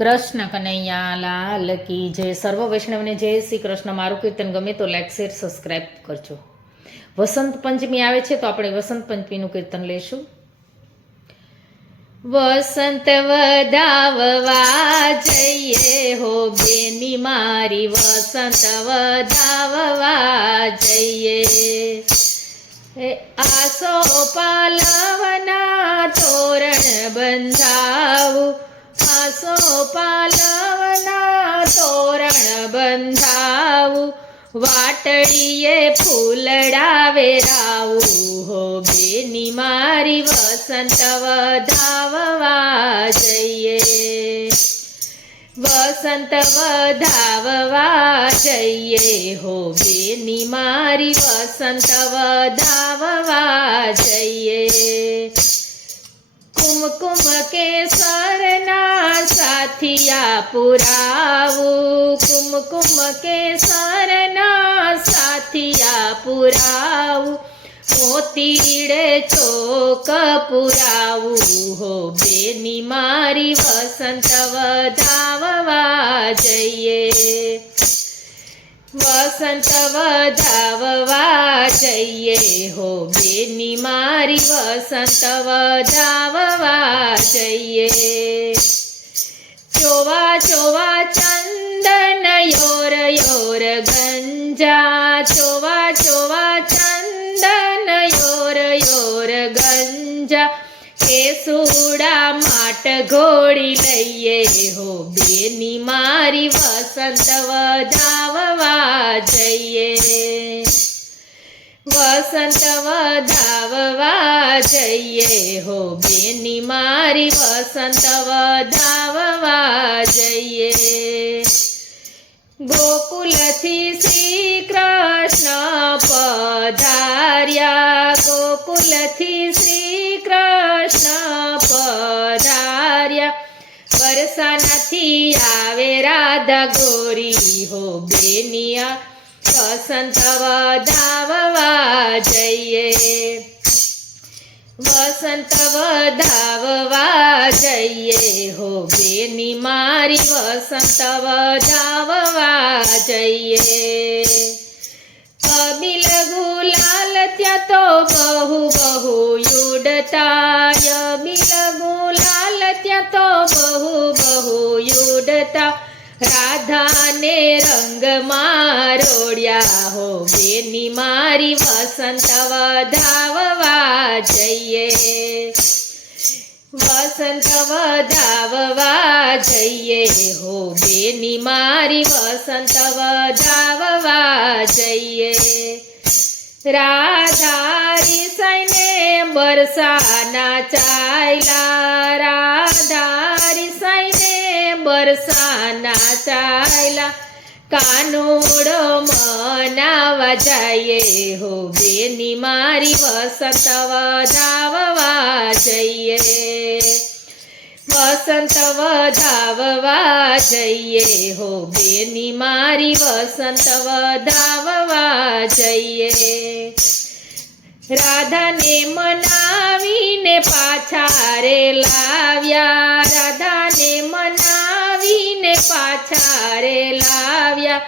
કૃષ્ણ કનૈયા લાલ કી જય. સર્વ વૈષ્ણવને જય શ્રી કૃષ્ણ. મારું કીર્તન ગમે તો લાઈક શેર સબસ્ક્રાઈબ કરજો. વસંત પંચમી આવે છે તો આપણે વસંત પંચમીનું કીર્તન લઈશું. વસંત વધાવવા જઈએ હો બેની મારી, વસંત વધાવવા જઈએ. આસો પાલવના તોરણ બંધાવું, આસો પાલવના તોરણ બંધાવું, વાટડીએ ફૂલડા વેરાવું હો બેની મારી, વસંત વધાવવા જઈએ. વસંત વધાવવા જઈએ હો બેની મારી, વસંત વધાવવા જઈએ. કુમકુમ કેસરના સાથિયા પુરાવું, કુમકુમ કેસરના સાથિયા પુરાવું, મોતીડે ચોક પુરાવું હો બેની મારી, વસંત વધાવવા જઈએ. વસંત વધાવવા જઈએ હો બેની મારી, વસંત વધાવવા જઈએ. ચોવા ચોવા ચંદન યોર યોર ગંજા, ચોવા ચોવા ચંદન યોર યોર ગંજા, કેસુડા માટ ઘોડી લઈએ હો બેની મારી, વસંત વધાવવા જઈએ. વસંત વધાવવા જઈએ હો બેની મારી, વસંત વધાવવા જઈએ. ગોકુલથી શ્રી કૃષ્ણ પધાર્યા, ગોકુલથી શ્રી કૃષ્ણ પધાર્યા, બરસાનાથી આવે રાધા ગોરી હો બેનિયા, વસંત વધાવવા જઈએ. વસંત વધાવવા જઈએ હો બેની મારી, વસંત વધાવવા જઈએ. અબિલ ગુલાલ ત્યાં તો બહુ બહુ યુડતા, અબિલ ગુલાલ ત્યાં તો બહુ બહુ યુડતા, રાધાને રંગમાં રોડ્યા હો બેની મારી, વસંત વધાવવા જઈએ. વસંત વધાવવા જઈએ હો બેની મારી, વસંત વધાવવા જઈએ. રાધા રીસાઈને બરસાના ચાલ્યા, રાધા રીસાઈને બરસાના ચાલ્યા, કાનુડો મનાવા જઈએ હો બેની મારી, વસંત વધાવવા જઈએ. વસંત વધાવવા જઈએ હો બેની મારી, વસંત વધાવવા જઈએ. રાધાને મનાવીને પાછા રે લાવ્યા, રાધાને મનાવીને પાછા રે લાવ્યા,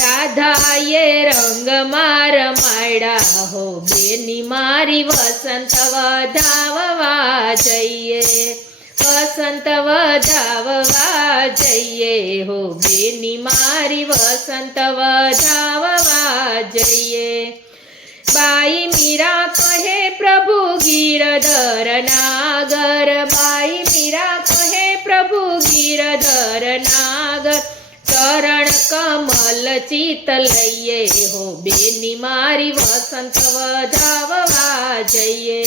રાધાએ રંગમાં રમાડ્યા હો બેની મારી, વસંત વધાવવા જઈએ. વસંત વધાવવા જઈએ હો બેની મારી, વસંત વધાવવા જઈએ. બાઈ મીરા કહે પ્રભુ ગિરધર નાગર, બાઈ મીરા કહે પ્રભુ ગિરધર નાગર, ચરણ કમલ ચિત લઈએ હો બેની મારી, વસંત વધાવવા જઈએ.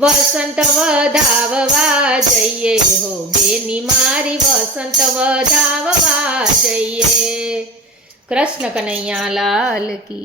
વસંત વધાવવા જઈએ હો બેની મારી, વસંત વધાવવા જઈએ. કૃષ્ણ કનૈયા લાલ કી.